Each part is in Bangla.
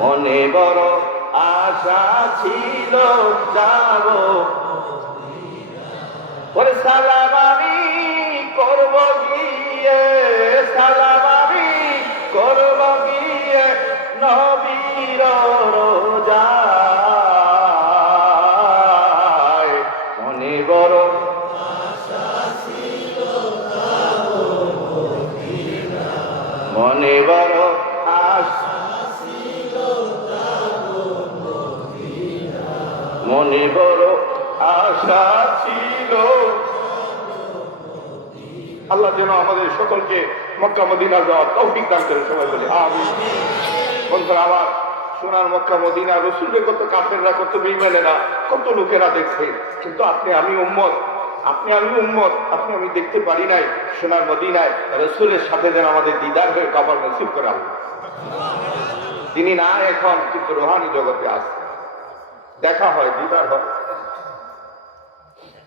মনে বড় আশা ছিল যাব। ওরে সালাম আমি করব গিয়ে সালাম আমি করব সকলকে মক্কা মদিনা যাওয়ার তৌফিক দান করে সবাই বলে বন্ধুরা আমার সোনার মক্কা মদিনা, রসুলকে কত কাফেররা, কত বেইমানেরা কত লোকেরা দেখছে। কিন্তু আপনি আমি উম্মত, আপনি আমি উম্মত, আপনি আমি দেখতে পারি নাই সোনার মদিনায় রসুলের সাথে যেন আমাদের দিদার হয়ে কাবার নসিব করে তিনি না এখন, কিন্তু রোহানি জগতে আছে। দেখা হয়, দিদার হয়।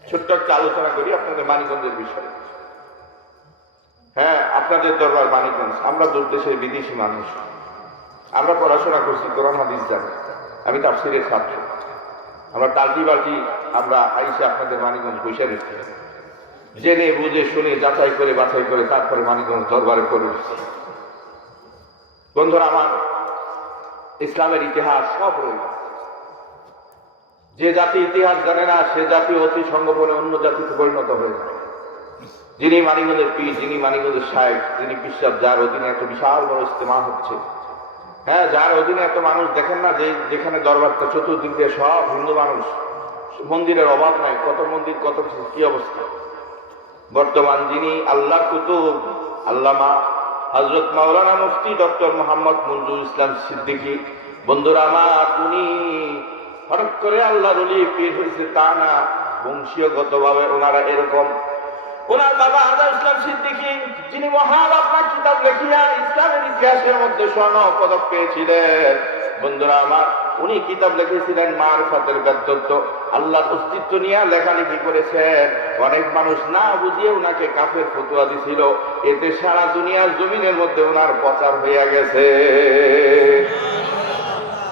ছোট্ট একটা আলোচনা করি আপনাদের মানিকগঞ্জের বিষয়ে। হ্যাঁ আপনাদের দরবার মানিকগঞ্জ। আমরা দূর দেশের বিদেশি মানুষ। আমরা পড়াশোনা করছি, কোরআন, হাদিস জানি। আমি তাফসিরের ছাত্র। আমরা টালটি বালটি আমরা আইসে আপনাদের মানিকগঞ্জ বসে রেখে জেনে, বুঝে, শুনে, যাচাই করে, বাছাই করে তারপরে মানিকগঞ্জ দরবারে করে। বন্ধুরা, আমার ইসলামের ইতিহাস সব রয়েছে যে জাতি ইতিহাস জানে না, সে জাতি অতি সঙ্গপনে অন্য জাতিতে পরিণত হয়ে যায়। যিনি মানিগঞ্জের পীর, যিনি মানিগঞ্জের সাহেব যিনি বিশ্বাস যার অধীনে একটা বিশাল বড় ইস্তেমা হচ্ছে। হ্যাঁ যার অধীনে এত মানুষ, দেখেন না যে যেখানে দরবারটা চতুর্দিক দিয়ে সব হিন্দু মানুষ, মন্দিরের অভাব নাই, কত মন্দির, কত কি অবস্থা? বর্তমান যিনি আল্লাহ কুতুব, আল্লামা হজরত মাওলানা মুফতি ডক্টর মোহাম্মদ মঞ্জুর ইসলাম সিদ্দিকী, বন্ধুরা আমার, উনি হঠাৎ করে আল্লাহ রলি পীর হয়েছে তা না, বংশীয়গতভাবে ওনারা এরকম ওনার বাবা আজাদ ইসলাম সিদ্দিকী, যিনি মহান আপনার কিতাব লেখিয়া ইসলামের ইতিহাসের মধ্যে স্বর্ণ পদক পেয়েছিলেন। বন্ধুরা আমার, উনি কিতাব লিখেছিলেন মার ফাতের ব্যর্থত্ব আল্লাহর অস্তিত্ব নিয়ে লেখালেখি করেছেন। অনেক মানুষ না বুঝিয়ে ওনাকে কাফের ফতুয়া দিছিল। এতে সারা দুনিয়ার জমিনের মধ্যে ওনার প্রচার হইয়া গেছে।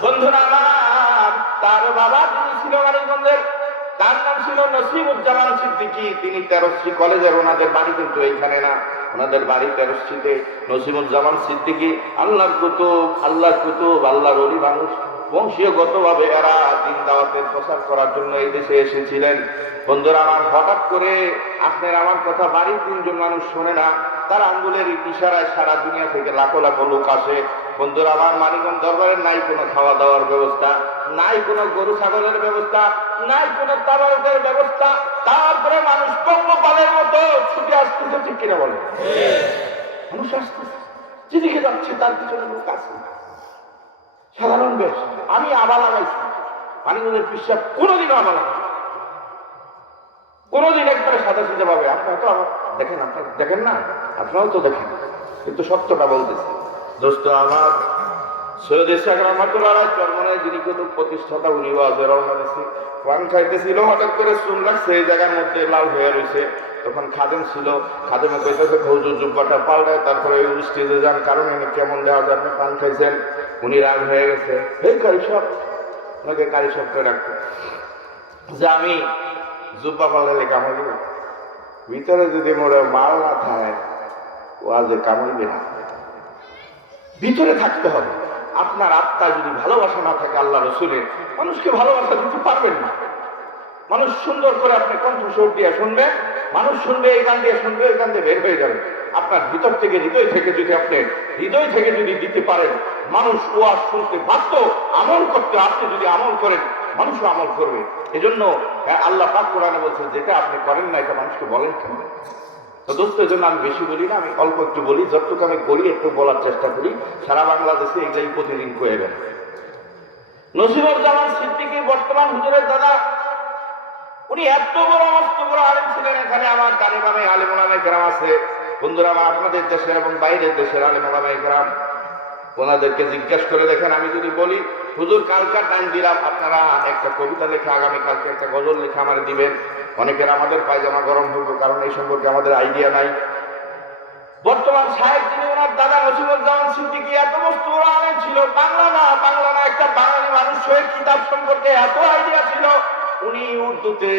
বন্ধুরা আমার, তার বাবা তিনি ছিল মানিকগঞ্জের তার নাম ছিল নসিমুজ্জামান সিদ্দিকি। তিনি তেরশ্রী কলেজের ওনাদের বাড়ি কিন্তু এইখানে না। ওনাদের বাড়ি তেরশ্রীতে নসিমুজ্জামান সিদ্দিকি। আল্লাহ কুতুব আল্লাহ কুতুব, আল্লাহর অলি মানুষ। বংশীয়গতভাবে এরা দিন দাওয়াতের প্রচার করার জন্য এই দেশে এসেছিলেন। বন্ধুরা আমার হঠাৎ করে আপনার আমার কথা বাড়ির তিনজন মানুষ শোনে না তার আঙ্গুলের ইশারায় সারা দুনিয়া থেকে লাখো লাখো লোক আসে। বন্ধুরা আমার মানিকগঞ্জ দরবারের নাই কোনো খাওয়া দাওয়ার ব্যবস্থা নাই কোনো গরু ছাগলের ব্যবস্থা নাই কোনো তাবারকের ব্যবস্থা। তারপরে মানুষ পঙ্গপালের মতো ছুটে আসতেছে ঠিক কিনা বলে মানুষ আসতেছে যেদিকে যাচ্ছে তার পিছনে লোক আসে সাধারণ বেশ। আমি আবার লাগাইছি। মানিকগঞ্জের পিসাব কোনোদিনও আবার লাগাই কোনোদিন একবারে সাদা সিধা পাবে। আপনারা তো আবার দেখেন, আপনারা দেখেন না? আপনারাও তো দেখেন। কিন্তু সত্যটা বলতেছি। দোস্ত, আমার প্রতিষ্ঠাতা পান হঠাৎ করে শুন লাগছে, এই জায়গার মধ্যে লাল হয়ে রয়েছে তখন খাদেম ছিল। পাল্টায়, তারপরে যান, কারণ এনে কেমন দেওয়া আপনি পান খাইছেন? উনি রাগ হয়ে গেছে। হে কারি সব ওনাকে কারি সবকে ডাকতো যে আমি জুব্বা কামড়ি কামড় ভিতরে যদি মোড়ে মাল না থাকে, ও আজ কামড়বে না। ভিতরে থাকতে হবে। আপনার আত্মা যদি ভালোবাসা না থাকে আল্লাহ রসুলের, মানুষকে ভালোবাসা দিতে পারবেন না। মানুষ সুন্দর করে আপনি কণ্ঠস্বর দিয়ে শুনবে মানুষ শুনবে এই গান দিয়ে শুনবে এই গান দিয়ে বের হয়ে যাবে। আপনার ভিতর থেকে হৃদয় থেকে যদি আপনি হৃদয় থেকে যদি দিতে পারেন মানুষ ওয়াজ শুনতে বাধ্য আমল করতে আপনি যদি আমল করেন মানুষও আমল করবে। এজন্য হ্যাঁ, আল্লাহ পাক কোরআনে বলছে যেটা আপনি করেন না এটা মানুষকে বলেন কেন তো দোস্ত এই জন্য আমি বেশি বলি না আমি অল্প একটু বলি যতটুকু আমি করি একটু বলার চেষ্টা করি। সারা বাংলাদেশে এগুলাই প্রতিদিন কয়ে গেল। নসিমুর জামান সিদ্দিকী বর্তমান হুজুরের দাদা উনি এত বড় মস্ত বড় আলেম ছিলেন, এখানে আমার ডানে বামে আলেম ওলামে গ্রাম আছে। বন্ধুরা, আমার আপনাদের দেশের এবং বাইরের দেশের আলেম ওলামে গ্রাম ওনাদেরকে জিজ্ঞেস করে দেখেন, আমি যদি বলি, হুজুর কালকার টাইম দিলাম, আপনারা একটা কবিতা লেখা আগামী কালকে একটা গজল লেখা আমার দিবেন। অনেকের আমাদের পায়জামা গরম হইব কারণ এই সম্পর্কে আমাদের আইডিয়া নাই। বর্তমান সাহেব যিনি, ওনার দাদা নসিমুজ্জামান সিদ্দিকী এত বস্তু আলেন ছিল, বাংলা না বাংলা না, একটা বাঙালি মানুষ হয়ে কিতাব সম্পর্কে এত আইডিয়া ছিল। উনি উর্দুতে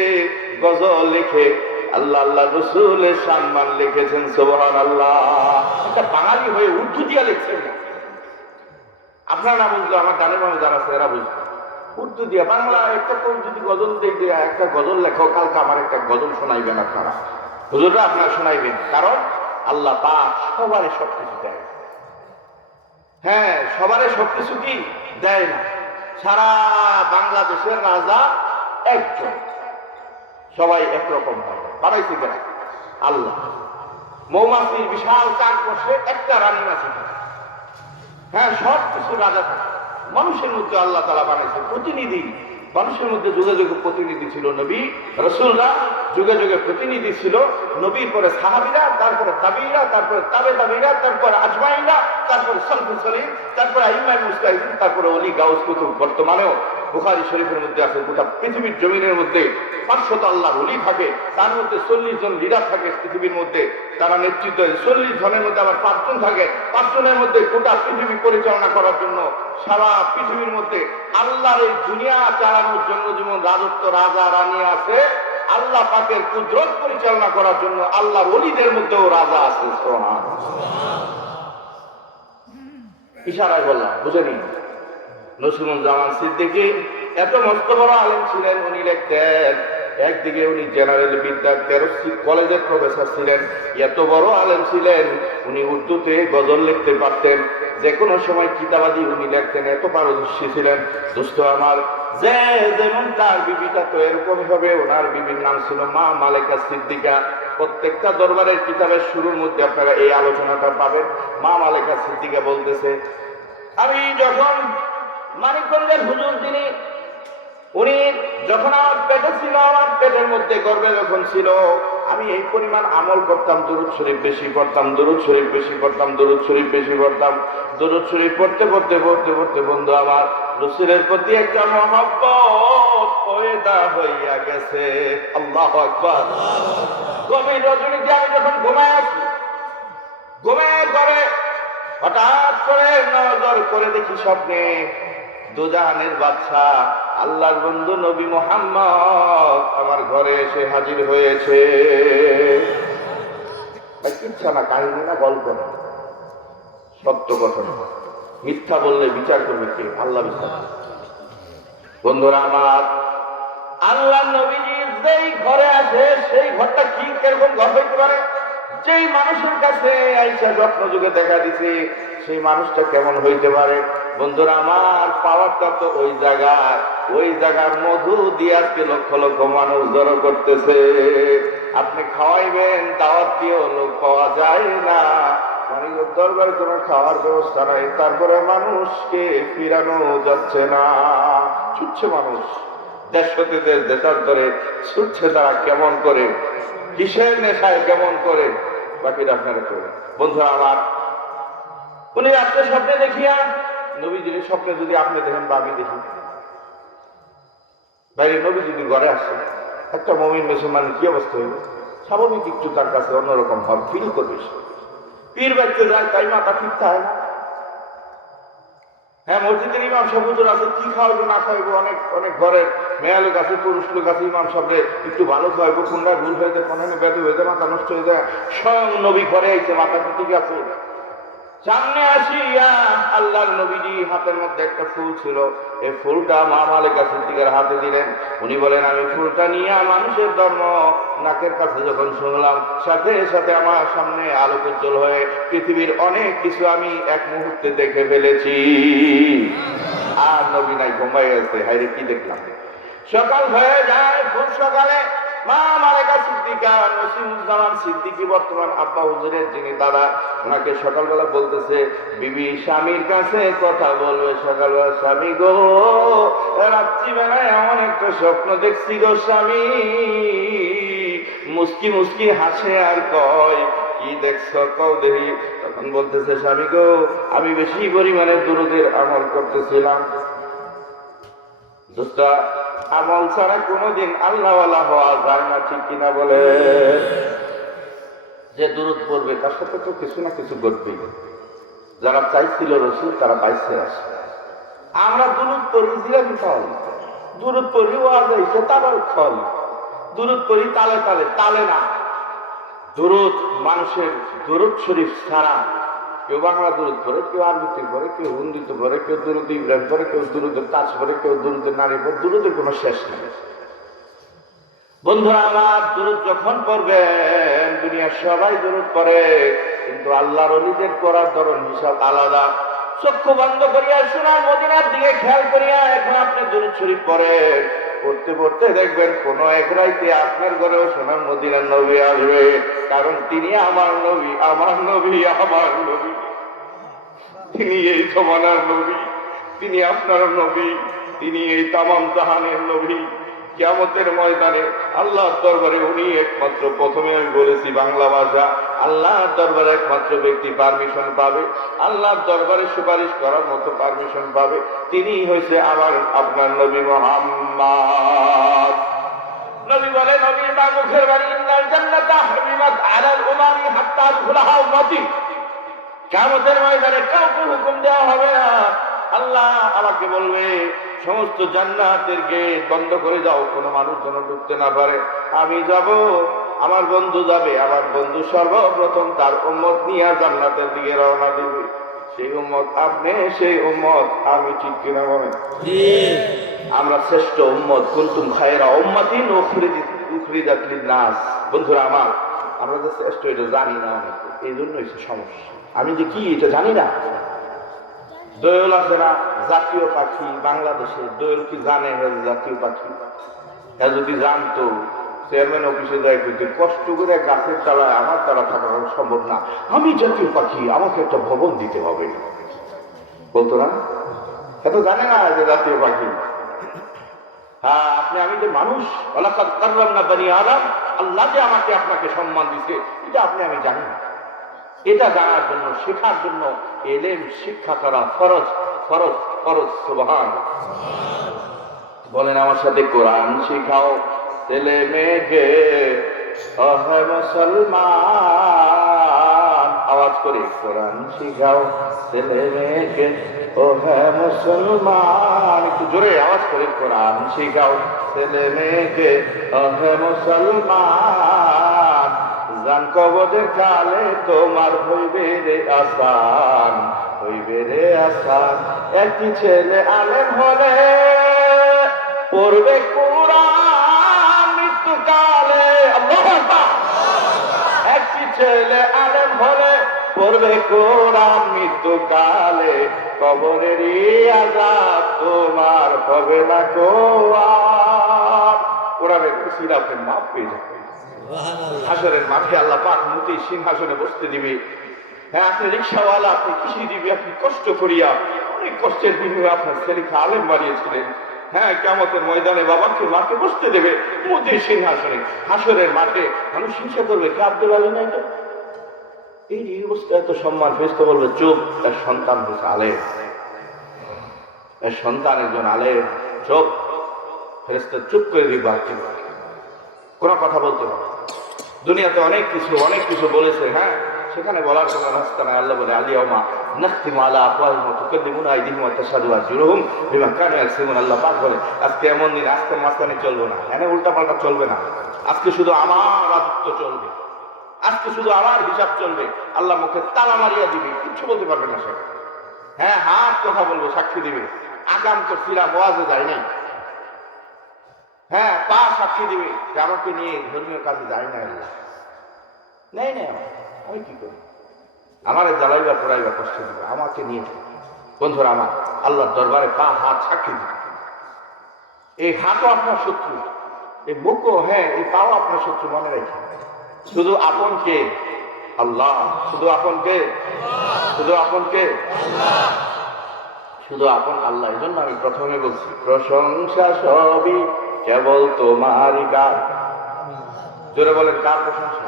গজল লিখে আল্লাহ আল্লাহ রসুলের সম্মান লিখেছেন সোবহান আল্লাহ একটা বাঙালি হয়ে উর্দু দিয়া লিখছেন আপনারা বুঝলো, আমার গানের মানে যারা এরা বুঝলো উর্দু দিয়া, বাংলা একটা কেউ যদি গজল দিয়া একটা গজল লেখো, কালকে আমার একটা গজল শোনাইবেন আপনারা। হুজুররা আপনারা শোনাইবেন, কারণ আল্লাহ পাক সবারই সব কিছু দেয়। হ্যাঁ সবারই সব কিছু কি? দেয় না। সারা বাংলাদেশের রাজা একজন। সবাই একরকম বাড়াইছে কেন আল্লাহ। মৌমাছির বিশাল চাক বসে একটা রানী মাছি হ্যাঁ সব কিছু রাজা মানুষের মধ্যে আল্লাহ তালা বানাইছে প্রতিনিধি। মানুষের মধ্যে যুগে যুগে প্রতিনিধি ছিল নবী, রসুলরা। যুগে যুগে প্রতিনিধি ছিল নবীর পরে সাহাবিরা, তারপরে তাবিরা তারপরে তাবে তাবিরা তারপরে আজমাইরা তারপরে সলফু সলিম তারপরে ইমাম মুস্তাহিদ তারপরে অলি গাউস কুতুব বর্তমানেও বুখারি শরীফের মধ্যে আছে, গোটা পৃথিবীর জমিনের মধ্যে পাঁচশত আল্লাহর অলি থাকে, তার মধ্যে চল্লিশ জন লিডার থাকে পৃথিবীর মধ্যে। তারা নেতৃত্ব। চল্লিশ জনের মধ্যে আবার পাঁচজন থাকে। পাঁচজনের মধ্যে গোটা পৃথিবী পরিচালনা করার জন্য সারা পৃথিবীর মধ্যে আল্লাহর এই দুনিয়া চালানোর জন্য যেমন রাজত্ব রাজা, রানী আছে, আল্লাহ পাকের কুদরত পরিচালনা করার জন্য আল্লাহ অলিদের মধ্যেও রাজা আছে। ইশারায় বললাম, বুঝেনি? নসরুল জামান সিদ্দিকী এত মস্ত বড় আলেম ছিলেন, উনি লিখতেন। একদিকে উনি জেনারেল বিদ্যা তেরোসি কলেজের প্রফেসর ছিলেন, এত বড় আলেম ছিলেন, উনি উর্দুতে গজল লিখতে পারতেন। যে কোনো সময় কিতাবাদি উনি লিখতেন, এত পারদর্শী ছিলেন। দোস্ত আমার, যে যেমন তার বিবিটা তো এরকমই হবে, ওনার বিবির নাম ছিল মা মালেকা সিদ্দিকা। প্রত্যেকটা দরবারের কিতাবের শুরুর মধ্যে আপনারা এই আলোচনাটা পাবেন। মা মালেকা সিদ্দিকা বলতেছে, আমি যখন মানিকগঞ্জের হুজুর তিনি উনি যখন আমার পেটে ছিল, আমার পেটের মধ্যে গর্বে যখন ছিল, আমি এই পরিমাণ আমল করতাম, দরুদ শরীফ বেশি পড়তাম, দরুদ শরীফ বেশি পড়তাম, দরুদ শরীফ বেশি পড়তাম। দরুদ শরীফ পড়তে পড়তে পড়তে পড়তে বন্ধু আমার, রসুলের প্রতি একটা মহব্বত পয়দা হইয়া গেছে। আল্লাহ আকবার। গভীর রজনীতে আমি যখন ঘুমায় আছি ঘুমের পরে হঠাৎ করে নজর করে দেখি স্বপ্নে দুজাহানের বাচ্চা আল্লাহর বন্ধু নবী মোহাম্মদ আমার ঘরে এসে হাজির হয়েছে। কিচ্ছা না কাহিনী না গল্প না? সত্য ঘটনা মিথ্যা বললে বিচার করবে কে? আল্লাহ বিচার বন্ধুরা আমার, আল্লাহ নবীজি যেই ঘরে আছে, সেই ঘরটা কি? কীরকম ঘর হইতে পারে? যেই মানুষের কাছে আইসা যত্ন যুগে দেখা দিছে, সেই মানুষটা কেমন হইতে পারে? বন্ধুরা, আমার পাওয়ারটা তো ওই জায়গায়। ওই জায়গার মধু দিয়ে আজকে লক্ষ লক্ষ মানুষ জড়ো করতেছে। আপনি খাওয়াইবেন, দাওয়াত দিয়েও লোক পাওয়া যায় না। মানুষের দরবার কোনো খাওয়ার ব্যবস্থা নাই। তারপরে মানুষকে ফিরানো যাচ্ছে না। ছুটছে মানুষ। দেশ দেশ দেশান্তরে ছুটছে তারা কেমন করে? কিসের নেশায় কেমন করে? বাকিটা আপনারা করে বন্ধুরা, আমার উনি রাত্রে স্বপ্নে দেখিয়া, নবীজির স্বপ্নে যদি আপনি দেখেন বা আমি দেখি বাইরে নবী যদি ঘরে আসে, একটা মমিন মুসলমান কি অবস্থা হইব স্বাভাবিক একটু তার কাছে অন্যরকম ভাব ফিল করবে। পীর ব্যক্তি যায়, তাই মাথা ঠিক থাকে না। হ্যাঁ মসজিদের ইমাম সাহেব হুজুর আছে, কি খাওয়াইবো, না খাওয়াইবো? অনেক অনেক ঘরের মেয়ে লোক পুরুষ লোক আছে, ইমাম সাহেবরে একটু ভালো খাওয়াইবো, কোনটা ভুল হয়ে যায় কোনখানে ব্যাধি হয়ে যায় মাথা নষ্ট হয়ে যায় স্বয়ং নবী ঘরে আইছে, মাথা ঠিক আছে? সামনে আসিয়া আল্লাহর নবীজি হাতের মধ্যে একটা ফুল ছিল। এই ফুলটা মা মালিকা সিদ্দিকের হাতে দিলেন। উনি বলেন, আমি ফুলটা নিয়ে মানুষের ধর্ম নাকের কাছে যখন শুনলাম, সাথে সাথে আমার সামনে আলোক উজ্জ্বল হয়ে পৃথিবীর অনেক কিছু আমি এক মুহূর্তে দেখে ফেলেছি। আর নবী নাই ঘুমাই গেছে হাইরে কি দেখলাম? সকাল হয়ে যায় খুব সকালে সকালবেলা বলতেছে, বিবি, স্বামীর কাছে কথা বলবে সকালবেলা, স্বামী গো, রাত্রিবেলায় এমন একটা স্বপ্ন দেখছি গো স্বামী। মুস্কি মুস্কি হাসে আর কয়, কি দেখছ, কও দেখি। তখন বলতেছে, স্বামী গো, আমি বেশি পরিমাণে দুরুদের আমল করতেছিলাম। আমল ছাড়া কোনোদিন আল্লাহওয়ালা হওয়া যায় না, ঠিক কিনা বলে? যে দুরুদ পড়বে, তার সাথে তো কিছু না কিছু ঘটবেই। যারা চাইছিল রসুল, তারা পাইছে আসে। আমরা দূরত পড়ি জিলাপি খাওয়াই দূরত পড়ি ওয়াজ হয়েছে তারও ফল। দূরত পড়ি তালে তালে তালে না। দূরত মানুষের দূরত শরীফ ছাড়া কেউ বাংলা দূরত পড়ে কেউ আরবিতে পড়ে কেউ হিন্দিতে পড়ে কেউ দূরত ইব্রাহিম পড়ে কেউ দূরদের কাজ পড়ে কেউ দূরদের নারী পড়ে দূরদের কোনো শেষ নেই। বন্ধুরা আমার দূরত যখন পড়বেন, দুনিয়ার সবাই দূরত পড়ে, কিন্তু আল্লাহর অলিদের পড়ার ধরন হিসাব আলাদা। চক্ষু বন্ধ করিয়া শোনার মদিনার দিকে খেয়াল করিয়া এখন আপনি দূরত শরীফ পড়েন। পড়তে পড়তে দেখবেন কোন এক রাইতে আপনার ঘরেও সোনার মদিনার নবী আসবে। কারণ তিনি আমার নবী আমার নবী আমার নবী। তিনি এই জমানার নবী, তিনি আপনার নবী, তিনি এই তামাম জাহানের নবী। কিয়ামতের ময়দানে আল্লাহর দরবারে উনি একমাত্র প্রথমে আমি বলেছি বাংলা ভাষা। আল্লাহর দরবারে একমাত্র ব্যক্তি পারমিশন পাবে। আল্লাহর দরবারে সুপারিশ করার মতো পারমিশন পাবে। তিনি হয়েছে আমার, আপনার নবী মোহাম্মদ। নবী ময়দানে কাউকে হুকুম দেওয়া হবে না। আল্লাহ আমাকে বলবে সমস্ত জান্নাতের গেট বন্ধ করে যাও কোনো মানুষ যেন ঢুকতে না পারে। আমি যাব আমার বন্ধু যাবে আমার বন্ধু সর্বপ্রথম তার উম্মত নিয়ে জান্নাতের দিকে রওনা দিবে। সেই উম্মত আপনি সেই উম্মত আমি ঠিক কিনা বলেন? আমরা শ্রেষ্ঠ উম্মত কুন্তুম খায়রা উম্মাতিন উখরিজাত লিন-নাস। বন্ধুরা আমার আমরা যে শ্রেষ্ঠ এটা জানি না অনেকে এই জন্যই সে সমস্যা। আমি যে কি এটা জানি না। দোয়েল আছে না জাতীয় পাখি, বাংলাদেশে দোয়েল কি জানে জাতীয় পাখি? হ্যাঁ যদি জানতো, চেয়ারম্যান অফিসে যায় কিন্তু কষ্ট করে গাছের তলায় আমার দ্বারা থাকা সম্ভব না। আমি জাতীয় পাখি, আমাকে একটা ভবন দিতে হবে। বলতো না? এত জানে না যে জাতীয় পাখি। হ্যাঁ আপনি, আমি যে মানুষ আল্লাহ কারলাম না বানিয়ে আলাম আল্লাহ যে আমাকে আপনাকে সম্মান দিচ্ছে এটা আপনি, আমি জানি না। এটা জানার জন্য, শেখার জন্য এলেম, শিক্ষা করা ফরজ ফরজ ফরজ, সুবহান। বলেন আমার সাথে কোরআন শিখাও। ছেলে মেয়েকে অহে মুসলমান। আওয়াজ করে কোরআন শিখাও। ছেলে মেয়েকে হ্যাঁ মুসলমান। একটু জোরে আওয়াজ করে কোরআন শিখাও। ছেলে মেয়েকে হ্যাঁ মুসলমান। জান কবজের কালে তোমার হইবে রে আসান, হইবে রে আসান। একটি ছেলে আলেম হলে পড়বে কোরআন মৃত্যুকালে। একটি ছেলে আলেম হলে পড়বে কোরআন মৃত্যুকালে। কবরেরই আজাদ তোমার হবে না কোরআন কোরআনের খুশির আপনি মাপ পেয়ে যাবেন হাসরের মাঠে আল্লাহ পাক মুতি সিংহাসনে বসতে দিবে। হ্যাঁ আপনি রিক্সাওয়ালা, আপনি কৃষি দিবে আপনি কষ্ট করিয়া অনেক কষ্টের বিনিময়ে আপনার ছেলেকে আলেম বানিয়েছিলেন। হ্যাঁ কেমতের ময়দানে বাবাকে, মাকে বসতে দেবে মুতি সিংহাসনে। হাসরের মাঠে মানুষ হিংসা করবে, কে আব্দুল আলী নাই তো এই অবস্থা, এত সম্মান ফেসতে বলবে, চুপ তার সন্তান হয়েছে আলেম। এর সন্তান একজন আলেম। চুপ ফেরেস্তা চুপ করে দিবা কোনো কথা বলতে হবে। দুনিয়াতে অনেক কিছু অনেক কিছু বলেছে হ্যাঁ? সেখানে বলার কোনো রাস্তা নাই। আল্লাহ বলে আলী আমা নাস্তি মালা আফওয়াল মতো কদ্দিমুন আইদিহিম ওয়া তাশহাদু আরজুলুহুম বিমা কানু ইয়াকসিবুন আল্লাহ পাক বলে, আজকে এমন দিন, আজকে মাঝখানে চলবে না। হ্যাঁ উল্টা পাল্টা চলবে না। আজকে শুধু আমার রাজত্ব চলবে। আজকে শুধু আমার হিসাব চলবে। আল্লাহ মুখে তালা মারিয়া দিবে। কিচ্ছু বলতে পারবে না সে। হ্যাঁ হাত কথা বলবে, সাক্ষী দিবে। আগাম তো ছিলাম ওয়াজে যায় নাই। হ্যাঁ পা সাক্ষী দিবে। যে আমাকে নিয়ে ধর্মীয় কাজে যায় না নেই নেই। আমি কি করি? আমার জ্বালাইবা, পোড়াইবা, কষ্ট দিবে। আমাকে নিয়ে। বন্ধুরা আমার, আল্লাহর দরবারে পা, হাত সাক্ষী দিবে। এই হাতও আপনার শত্রু। এই মুখও হ্যাঁ এই পাও আপনার শত্রু, মনে রেখে। শুধু আপনকে আল্লাহ। শুধু আপনকে শুধু আপনকে শুধু আপন আল্লাহ। এই জন্য আমি প্রথমে বলছি, প্রশংসা সবই কেবল তোমারই গান। জোরে বলেন, কার প্রশংসা?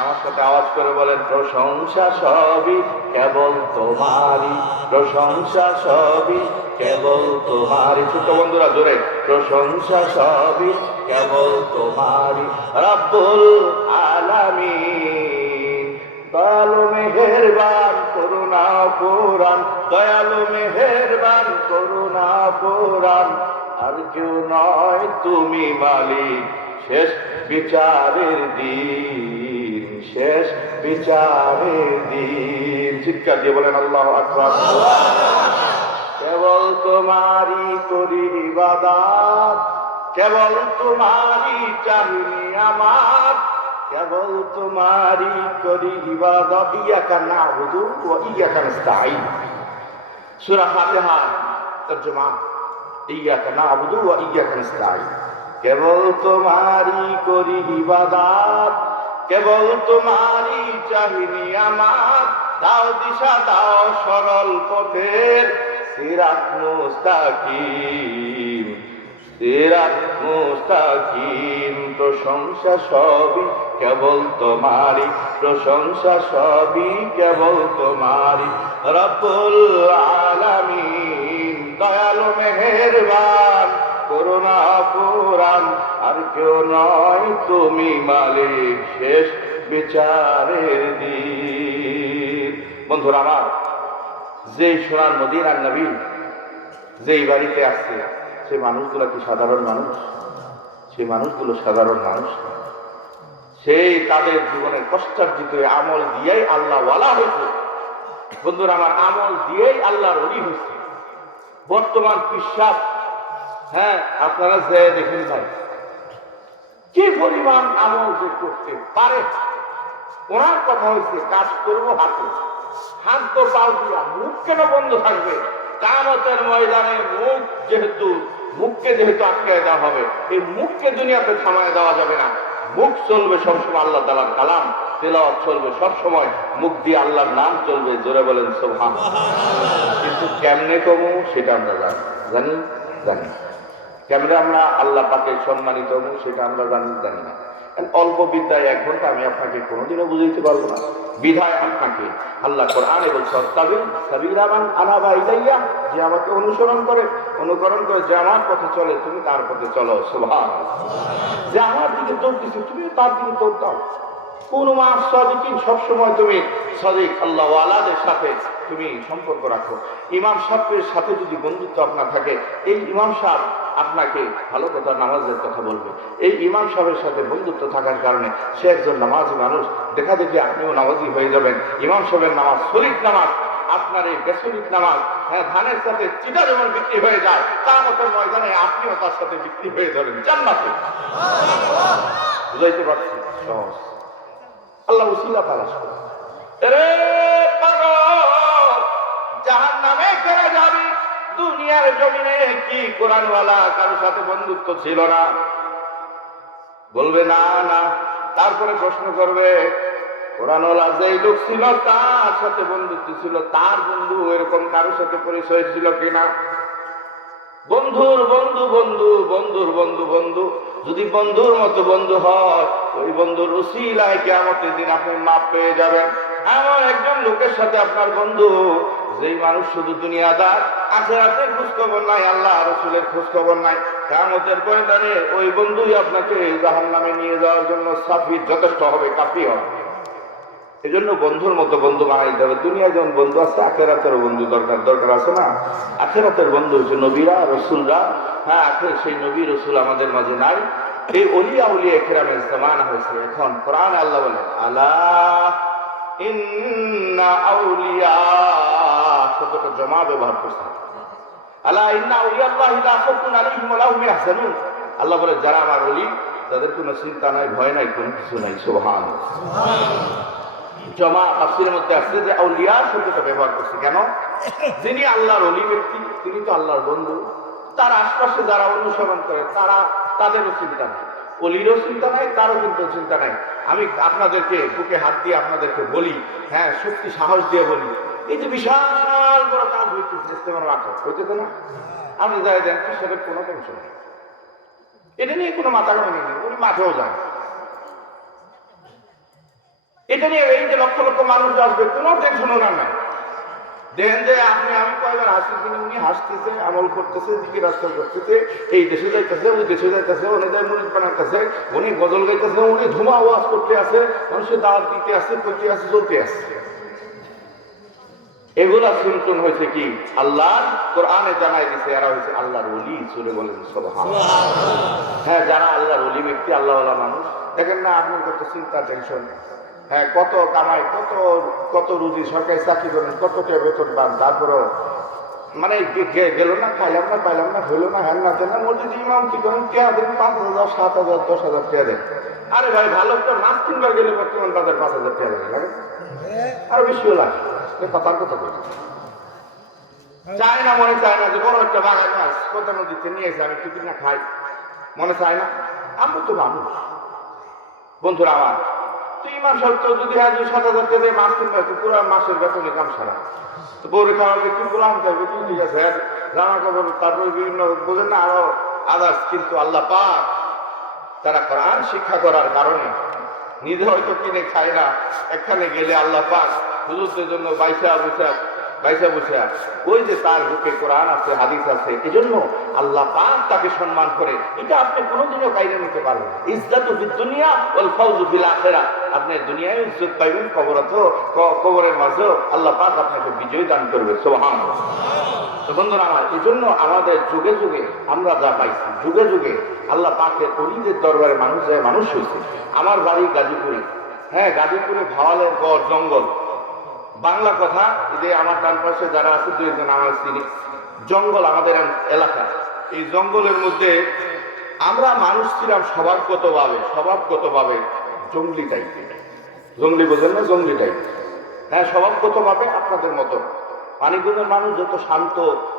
আমার সাথে আওয়াজ করে বলেন, প্রশংসা সবই কেবল তোমারই, প্রশংসা সবই কেবল তোমারই। ছোট বন্ধুরা, জোরে, প্রশংসা সবই কেবল তোমারই। রব্বুল আলামিন, দয়ালু মেহেরবান, করুণা পুরাণ দয়ালু মেহেরবান, করুণা পুরাণ আর কেউ নয় তুমি মালিক। শেষ বিচারের দিন, শেষ বিচারের দিন। চিৎকার দিয়ে বলেন, আল্লাহ আকবার। কেবল তোমারই করি ইবাদত, কেবল তোমারই চাহিনি আমার, কেবল তোমারই করি ইবাদত। ইয়াকা নাবুদু ওয়া ইয়াকা নাস্তাঈন। সূরা ফাতিহা, তরজমা। কেবল তোমারই করি ইবাদত, কেবল তোমারই চাহিনি আমার। দাও দিশা, দাও সরল পথের সিরাত সিরাত প্রশংসা সবই কেবল তোমারই, প্রশংসা সবই কেবল তোমারই। রব্বুল আলামিন। দয়ালু মেহেরবান, করুণা পুরাণ, আর কেউ নয় তুমি মালিক, শেষ বিচারের দিন। বন্ধুরা আমার যে সোনার মদিনার নবী, যেই বাড়িতে আসছে, সে মানুষগুলো কি সাধারণ মানুষ? সেই মানুষগুলো সাধারণ মানুষ সেই তাদের জীবনের কষ্টার্জিত আমল দিয়েই আল্লাহ ওয়ালা হয়েছে। বন্ধুরা আমার, আমল দিয়েই আল্লাহর অলি হয়েছে। বর্তমান পিসাব হ্যাঁ আপনারা যে দেখেন ভাই, কি পরিমাণ আমল যে করতে পারে। ওনার কথা হয়েছে কাজ করব হাতে। হাত তো পাও দিয়া, মুখ কেন বন্ধ থাকবে? কামতের ময়দানে মুখ যেহেতু, মুখকে যেহেতু আটকায় দেওয়া হবে, এই মুখকে দুনিয়াতে থামায় দেওয়া যাবে না। মুখ চলবে সবসময় আল্লাহ তালার কালাম। তেলাওয়াত চলবে সবসময় মুখ দিয়ে আল্লাহর নাম চলবে, জোরে বলেন সোহান কিন্তু কেমনে কমু সেটা আমরা জানি জানি? জানি। কেমনে আমরা আল্লাহ পাকে সম্মানিত হব সেটা আমরা জানি জানি না। অল্প বিদ্যায় এক ঘণ্টা আমি আপনাকে কোনোদিনও বুঝাইতে পারব না। বিধায় আপনাকে আল্লাহ কোরআন এবং সত্তাবিন সাবিরামান আনাবা ইলাইয়া, যে আমাকে অনুসরণ করে, অনুকরণ করে, যে আমার পথে চলে, তুমি তার পথে চলো সোভান যে আমার দিকে তোর দিচ্ছে তুমিও তার দিকে তোর দাও। কোন মাস সদিকিন সবসময় তুমি সদিক আল্লাহ আলাদের সাথে তুমি সম্পর্ক রাখো। ইমাম সাহেবের সাথে যদি বন্ধুত্ব আপনার থাকে, এই ইমাম সাহেব আপনাকে ভালো কথা, নামাজের কথা বলবে। এই ইমাম সাহেবের সাথে বন্ধুত্ব থাকার কারণে সে একজন নামাজি মানুষ, দেখা দেখি আপনিও নামাজি হয়ে যাবেন। ইমাম সাহেবের নামাজ শরিক নামাজ, আপনার এই বেসরিক নামাজ হ্যাঁ ধানের সাথে চিটা যেমন বিক্রি হয়ে যায়। তার মতো ময়দানে আপনিও তার সাথে বিক্রি হয়ে যাবেন। জান্নাতে। বুঝাইতে পারছি? সহজ। আল্লাহ উসিলা তালাশ রে নামে করে দুনিয়ার জমিনে কি কোরআনওয়ালা কারোর সাথে বন্ধুত্ব ছিল না? বলবে, না না। তারপরে প্রশ্ন করবে, কোরআনওয়ালা যেই লোক ছিল, তার সাথে বন্ধুত্ব ছিল, তার বন্ধু এরকম কারোর সাথে পরিচয় ছিল কিনা? বন্ধুর বন্ধু বন্ধু, বন্ধুর বন্ধু বন্ধু। যদি বন্ধুর মতো বন্ধু হয়, ওই বন্ধুর রসিলায় কেমতের দিন আপনি মাপ পেয়ে যাবেন। এমন একজন লোকের সাথে আপনার বন্ধু, যেই মানুষ শুধু দুনিয়াদার, আখেরাতের খোঁজ খবর নাই, আল্লাহ রসুলের খোঁজ খবর নাই কামতের পরিধানে ওই বন্ধুই আপনাকে জাহান নামে নিয়ে যাওয়ার জন্য সাফি যথেষ্ট হবে, কাফি হবে। এই জন্য বন্ধুর মতো বন্ধু বানাইতে হবে। দুনিয়ায় যেমন বন্ধু আছে আখেরাতের বন্ধু দরকার। দরকার আছে না? আখেরাতের বন্ধু হচ্ছে নবীরা, রসুলরা। হ্যাঁ আখের সেই নবী, রসুল আমাদের মাঝে নাই। এই অলিয়া উলিয়া এখেরামের জামানা হয়েছে এখন। কোরআন আল্লাহ বলে আল্লাহ ইন্না আউলিয়া জমা ব্যবহার করছে। আল্লাহ ইন্না আউলিয়া আল্লাহ লা খাউফুন আলাইহিম আল্লাহ বলে, যারা আমার অলি, তাদের কোনো চিন্তা নাই, ভয় নাই, কোনো কিছু নাই। সুবহান জমা তাফসিরের মধ্যে আসছে যে আউলিয়া শব্দটা ব্যবহার করছে। কেন? যিনি আল্লাহর অলি ব্যক্তি, তিনি তো আল্লাহর বন্ধু। তার আশপাশে যারা অনুসরণ করে, তারা তাদেরও চিন্তা নাই। অলিরও চিন্তা নাই, তারও কিন্তু চিন্তা নাই। আমি আপনাদেরকে বুকে হাত দিয়ে আপনাদেরকে বলি হ্যাঁ শক্তি সাহস দিয়ে বলি, এই যে বিশাল বড় কাজ হইতেছে ইস্তেমার মাঠে হইতেছে না? আপনি যাই দেন সেটার কোনো টেনশন নেই। এটা নিয়ে কোনো মাথা কামানি নেই, উনি মাঠেও যান। এটা নিয়ে এই যে লক্ষ লক্ষ মানুষ আসবে কোনো টেনশন ওনার নাই। দেখেন যে আপনি আমি কয়বার হাসি কিনে উনি হাসতেছে আমল করতেছে দিকে রাস্তা করতেছে এই দেশে যাইতেছে ওই দেশে যাইতেছে উনি যায় মনির বানাইতেছে উনি গজল গাইতেছে উনি ধুমা ওয়াজ করতে আছে মানুষের দাওয়াত দিতে আছে করতে আছে চলতে আছে। এগুলা শুনটুন হয়েছে কি? আল্লাহ কোরআনে জানাই দিছে এরা হয়েছে আল্লাহর অলি চলে বলেন হ্যাঁ যারা আল্লাহর অলি ব্যক্তি আল্লাহওয়ালা মানুষ। দেখেন না আপনার কত চিন্তা টেনশন হ্যাঁ কত কামাই, কত কত রুজি, সরকারি চাকরি করেন, কত কে বেতন পান, তারপরেও মানে গেল না, খাইলাম না, পাইলাম না, হইল না, হ্যান না দেন না, মসজিদ ইমাম কি করেন কে দেন, পাঁচ হাজার, সাত হাজার, দশ হাজার টাকা দেন। আরে ভাই, ভালো তো, মাছ কিনবার গেলে বর্তমান বাজার পাঁচ হাজার লাগে লাগে। আরও বেশিও লাগে কথার কথা বলছি চায় না মনে চায় না যে বড় একটা বাগান মাছ কোথা নদীতে নিয়ে এসে আমি টিকিট না খাই, মনে চায় না? আমরা তো মানুষ। বন্ধুরা আমার তুই মাস তো যদি আজ সাত হাজার টাকা মাছ কিনবে তো পুরো মাসের বেতনে কাম সারা। তো বউরে খাওয়াবে কি আনতে হবে কি ঠিক আছে জামা কাপড় তারপরে বিভিন্ন বোঝেন না, আরও আদার্স কিন্তু আল্লাহ পাক তারা কোরআন শিক্ষা করার কারণে নিজে হয়তো কিনে খায় না এখানে গেলে আল্লাহ পাক হুজুরদের জন্য বাইসা বসে বাইসা বসে ওই যে তার বুকে কোরআন আছে, হাদিস আছে এই জন্য আল্লাহ পাক তাকে সম্মান করে। এটা আপনি কোনোদিনও কাইরে নিতে পারবেন ইজ্জাত দুনিয়া ওয়াল ফাউজু ফিল আখিরা। আপনি দুনিয়ায় ইজ্জত পাইবেন কবরত কবরের মাঝেও আল্লাহ পাক আপনাকে বিজয় দান করবে। তো বন্ধুরা আমার এই জন্য আমাদের যুগে যুগে আমরা যা পাইছি, যুগে যুগে আল্লাহ পাকের অলিদের দরবারে মানুষ যায় মানুষ হয়েছে। আমার বাড়ি গাজীপুরে। হ্যাঁ গাজীপুরে ভাওয়ালের গড় জঙ্গল। বাংলা কথা, এই যে আমার ডান পাশে যারা আছে, দুইজন আমার চিনি। জঙ্গল আমাদের এলাকা। এই জঙ্গলের মধ্যে আমরা মানুষ ছিলাম স্বভাবগতভাবে স্বভাবগতভাবে জঙ্গলি টাইপের জঙ্গলি বোঝেন না? জঙ্গলি টাইপ হ্যাঁ স্বভাবগতভাবে আপনাদের মতো। মানিকগঞ্জের মানুষ যত শান্ত,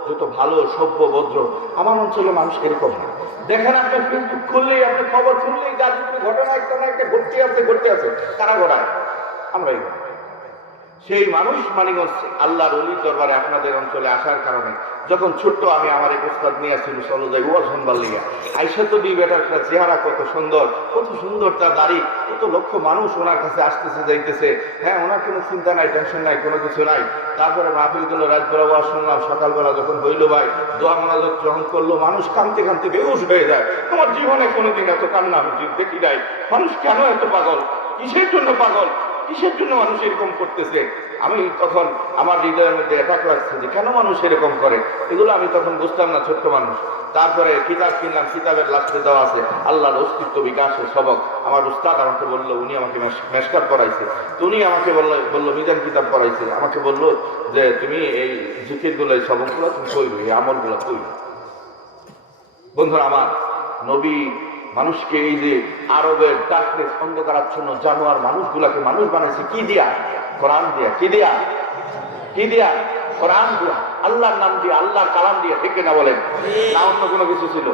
যত ভালো, সভ্য, ভদ্র, আমার অঞ্চলে মানুষ এরকম না। দেখেন আপনি ফেসবুক খুললেই আপনি খবর শুনলেই গাজীপুরে ঘটনা একটা না একটা ঘটতে আছে ঘটতে আছে। কারা ঘটায় আমরাই ঘটাই। সেই মানুষ মানিগঞ্জ আল্লাহর অলির দরবারে আপনাদের অঞ্চলে আসার কারণে যখন ছোট্ট আমি আমার এক প্রস্তাব নিয়ে আসছিল চলো যাই ওয়াজ শুনবার লিগা। আইসা তো দুই বেটার একটা চেহারা কত সুন্দর কত সুন্দর তার দাড়ি, কত লক্ষ মানুষ ওনার কাছে আসতেছে, যাইতেছে। হ্যাঁ ওনার কোনো চিন্তা নাই টেনশন নাই, কোনো কিছু নাই। তারপরে মাহফিলগুলো রাত বেলা ওয়াজ শুনলাম, সকালবেলা যখন হইল ভাই, দোয়া মোনাজত যখন করল, মানুষ কানতে কানতে বেহুশ হয়ে যায়। আমার জীবনে কোনোদিন এত কান্না দেখি নাই। মানুষ কেন এত পাগল? কিসের জন্য পাগল? কিসের জন্য মানুষ এরকম করতেছে। আমি তখন আমার হৃদয়ের মধ্যে অ্যাটাক লাগছে যে, কেন মানুষ এরকম করে? এগুলো আমি তখন বুঝতাম না, ছোট্ট মানুষ। তারপরে কিতাব কিনলাম, কিতাবের লাস্টে দেওয়া আছে। আল্লাহর অস্তিত্ব বিকাশের সবক। আমার উস্তাদ আমাকে বলল, উনি আমাকে মেস- মেসকার পড়াইছে। উনি আমাকে বলল বলল, মিজান কিতাব পড়াইছে। আমাকে বলল যে, তুমি এই জিকিরগুলো, এই সবকগুলো তুমি কইবে এই আমলগুলো কইবে বন্ধুরা, আমার নবী মানুষকে এই যে আরবের ডাকলে অন্ধকারাচ্ছন্ন জানোয়ার মানুষগুলাকে মানুষ বানাইছে, কি দিয়া? কোরআন দিয়া, কি দিয়া? কি দিয়া? কোরআন দিয়া, আল্লাহর নাম দিয়া, আল্লাহর কালাম দিয়া, ঠিক না বলেন? না, অন্য কোনো কিছু ছিল?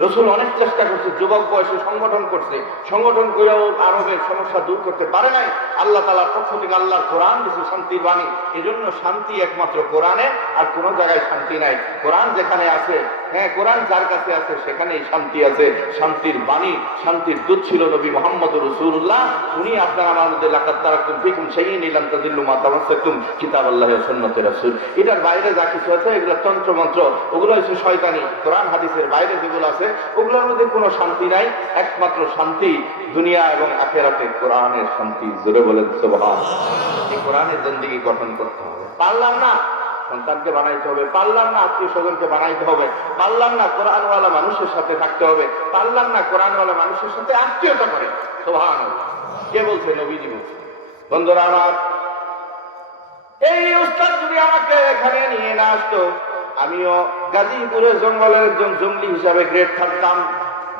রসুল অনেক চেষ্টা করছে, যুবক বয়সে সংগঠন করছে, সংগঠন করেও আরবের সমস্যা দূর করতে পারে নাই। আল্লাহ তালার পক্ষ থেকে আল্লাহর কোরআন দিছে, শান্তির বাণী। এই জন্য শান্তি একমাত্র কোরআনে, আর কোনো জায়গায় শান্তি নাই। কোরআন যেখানে আছে হ্যাঁ কোরআন যার কাছে আছে, সেখানেই শান্তি আছে, শান্তির বাণী, শান্তির দূত ছিল নবী মোহাম্মদ রসুল্লাহ উনি আপনার আমাদের লাকাত তারাকুম ফিকুম সেই নিলাম তাদিল্লু মা তামাসাকুম কিতাব আল্লাহের সুন্নতে রাসূল। এটার বাইরে যা কিছু আছে, এগুলো তন্ত্র মন্ত্র ওগুলো হচ্ছে শয়তানি। কোরআন, হাদিসের বাইরে যেগুলো আছে, ওগুলোর মধ্যে কোনো শান্তি নাই, একমাত্র শান্তি দুনিয়া এবং আখেরাতে কোরআনের শান্তি। জোরে বলেন সুবহান। এই কোরআনের জিন্দেগি গঠন করতে হবে। পারলাম না? সন্তানকে বানাইতে হবে, পারলাম না আত্মীয় স্বজনকে বানাইতে হবে, পারলাম না কোরআনওয়ালা মানুষের সাথে থাকতে হবে, পারলাম না কোরআনওয়ালা মানুষের সাথে আত্মীয়তা করে। সোহান কে বলছে? নবীজি বলছে। বন্ধুরা আমার, এই উস্তাদ যদি আমাকে এখানে নিয়ে না আসতো, আমিও গাজীপুরের জঙ্গলের একজন জঙ্গলি হিসাবে গ্রেড থাকতাম।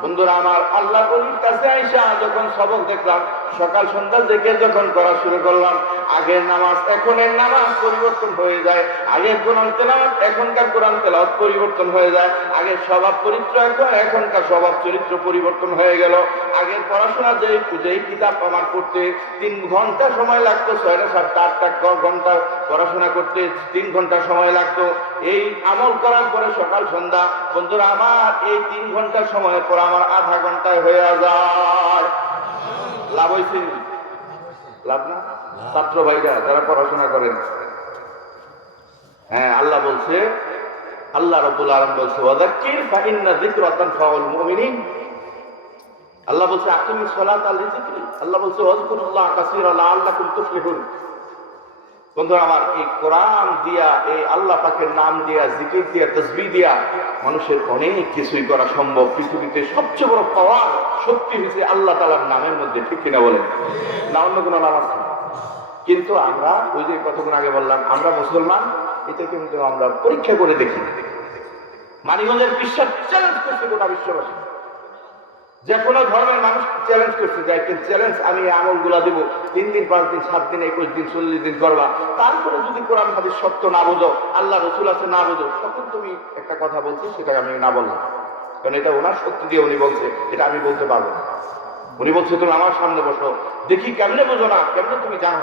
বন্ধুরা আমার আল্লাহ বলির কাছে আইসা যখন সবক দেখলাম, সকাল সন্ধ্যা থেকে যখন করা শুরু করলাম আগের নামাজ, এখনের নামাজ পরিবর্তন হয়ে যায়। আগের কোরআন তেলাওয়াত, এখনকার কোরআন তেলাওয়াত পরিবর্তন হয়ে যায়। আগের স্বভাব চরিত্র এখন, এখনকার স্বভাব চরিত্র পরিবর্তন হয়ে গেল। আগের পড়াশোনা যে যেই কিতাব আমার করতে তিন ঘণ্টা সময় লাগতো ছয়টা সাতটা আটটা ঘণ্টা পড়াশোনা করতে তিন ঘণ্টা সময় লাগতো। এই আমল করার পরে সকাল, সন্ধ্যা, বন্ধুরা, আমার এই তিন ঘণ্টা সময়ের পর আমার আধা ঘন্টায় হয়ে যায়। লাভ হয়েছে লাভ না? ছাত্র ভাইরা যারা পড়াশোনা করেন। হ্যাঁ আল্লাহ বলছে, আল্লাহ রবুল আলম বলছে ওয়াদাক্কির ফাইন্না যিকরাতান আল্লাহ বলছে আকিমি সালাত আল যিকরি। আল্লাহ বলছে তুফলিহুন। বন্ধুরা, আমার এই কোরআন দিয়া, এই আল্লাহ পাকের নাম দিয়া জিকির দিয়া তসবি দিয়া, মানুষের অনেক কিছুই করা সম্ভব। পৃথিবীতে সবচেয়ে বড় পাওয়ার শক্তি হয়েছে আল্লাহ তালার নামের মধ্যে, ঠিক কিনা বলেন? না, অন্য কোনো নাম আছে? কিন্তু আমরা, ওই যে কতক্ষণ আগে বললাম, আমরা মুসলমান, এটা কিন্তু আমরা পরীক্ষা করে দেখি। মানিগঞ্জের বিশ্বাস চ্যালেঞ্জ করছে গোটা বিশ্ববাসী। যে কোনো ধর্মের মানুষ চ্যালেঞ্জ করছে, যে একদিন চ্যালেঞ্জ আমি এই আমলগুলা দেবো, তিন দিন, পাঁচ দিন, সাত দিন, একুশ দিন, চল্লিশ দিন করবা। তারপরে যদি কোরআন, হাদিস সত্য না বোঝো, আল্লাহ রসুল আছে না বোঝো, তখন তুমি একটা কথা বলছো সেটা আমি না বললাম। কারণ এটা ওনার শক্তি দিয়ে উনি বলছে, এটা আমি বলতে পারব না। উনি বলছে, তুমি আমার সামনে বসো। দেখি কেমনে বোঝো না, কেমনে তুমি জানো?